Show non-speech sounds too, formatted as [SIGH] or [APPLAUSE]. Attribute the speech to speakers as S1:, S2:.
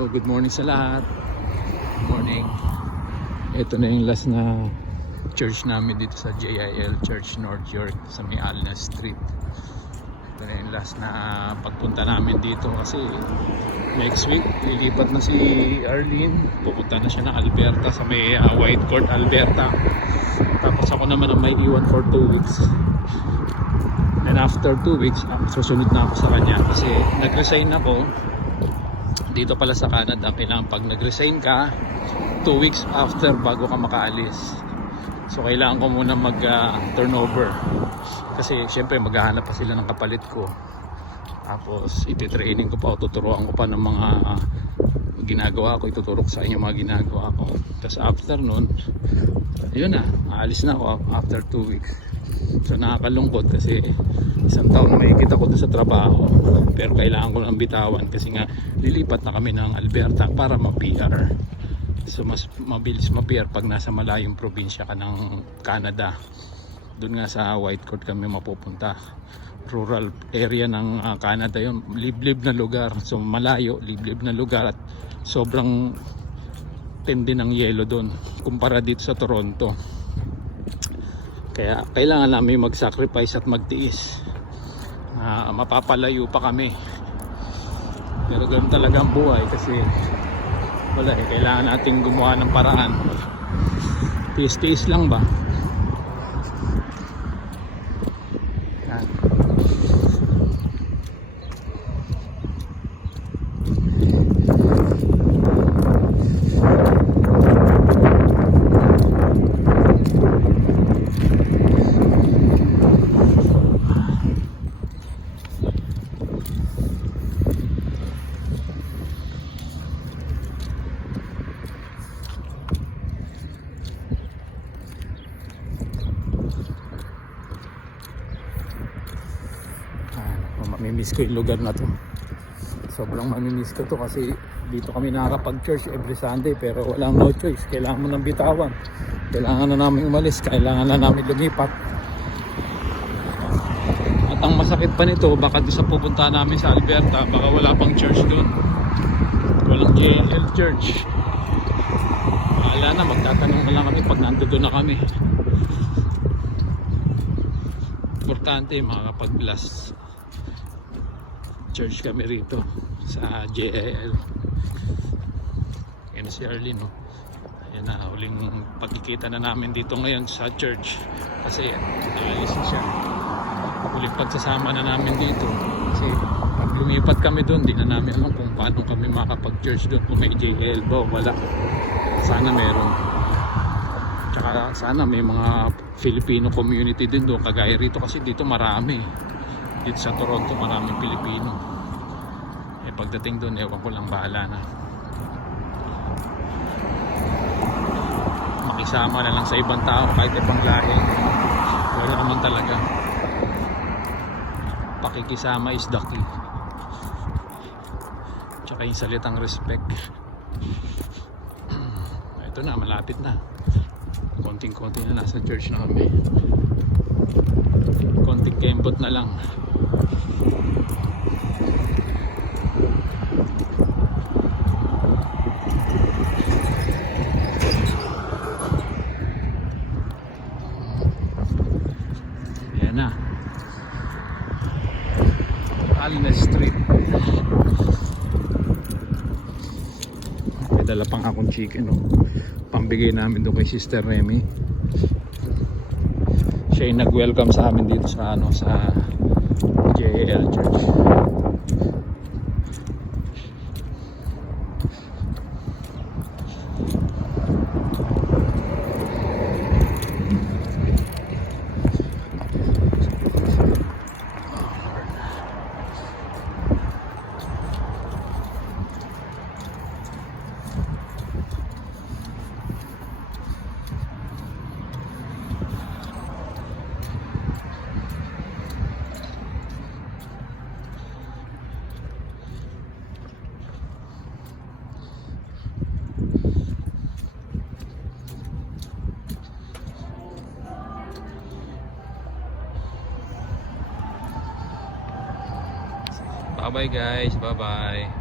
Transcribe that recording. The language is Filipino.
S1: So, good morning sa lahat. Good morning. Ito na yung last na church namin dito sa JIL Church North York sa may Alna Street. Ito na yung last na pagpunta namin dito kasi next week lilipat na si Arlene. Pupunta na siya ng Alberta sa may uh, White Court, Alberta. Tapos ako naman ang may iwan for 2 weeks. And after 2 weeks, ah, susunod na ako sa kanya kasi nag-resign ako dito pala sa Canada kailangan pag nag-resign ka 2 weeks after bago ka makaalis. So kailangan ko muna mag uh, turnover. Kasi syempre maghahanap pa sila ng kapalit ko. Tapos ititraining ko pa o tuturuan ko pa ng mga uh, ginagawa ko ituturo ko sa inyo mga ginagawa ko. Tapos after nun yun na aalis na ako after 2 weeks. So nakakalungkot kasi isang taon na makikita ko sa trabaho pero kailangan ko ng bitawan kasi nga lilipat na kami ng Alberta para ma-PR so mas mabilis ma-PR pag nasa malayong probinsya ka ng Canada. Doon nga sa White Court kami mapupunta rural area ng ah, Canada yun. Liblib na lugar. So malayo liblib na lugar at sobrang tindi ng yelo doon kumpara dito sa Toronto. Kaya kailangan namin mag-sacrifice at magtiis. Na mapapalayo pa kami. Pero ganun talaga ang buhay kasi wala eh. Kailangan nating gumawa ng paraan. Tiis-tiis lang ba Yan. Ah, mamimiss ko yung lugar na to. Sobrang mamimiss ko to kasi dito kami nakakapag-church every Sunday pero walang no choice. Kailangan mo ng bitawan. Kailangan na namin umalis. Kailangan na namin lumipat. At ang masakit pa nito baka doon sa pupunta namin sa Alberta baka wala pang church doon. Walang JNL church. Wala na magtatanong na lang kami pag nandoon na kami. Importante makakapag last church kami rito sa JIL yan si Arlene no? ayan na huling pagkikita na namin dito ngayon sa church. Kasi naalis na siya. Huling pagsasama na namin dito. Kasi pag lumipat kami doon di na namin alam kung paano kami makapag church doon kung may JIL ba wala. Sana meron. Tsaka sana may mga Filipino community din doon kagaya rito kasi dito marami. Dito sa Toronto maraming Pilipino. Eh pagdating doon ewan ko lang bahala na. Makisama na lang sa ibang tao kahit ibang lahi. Wala naman talaga. Pakikisama is the key. Tsaka yung salitang respect. [CLEARS THROAT] Ito na, malapit na konting-konti na nasa church na kami konting kembot na lang. Yan na. Alna Street. May dala pang akong chicken oh. Pambigay namin doon kay Sister Remy siya yung nag-welcome sa amin dito sa ano sa JAL Church Bye guys. Bye bye.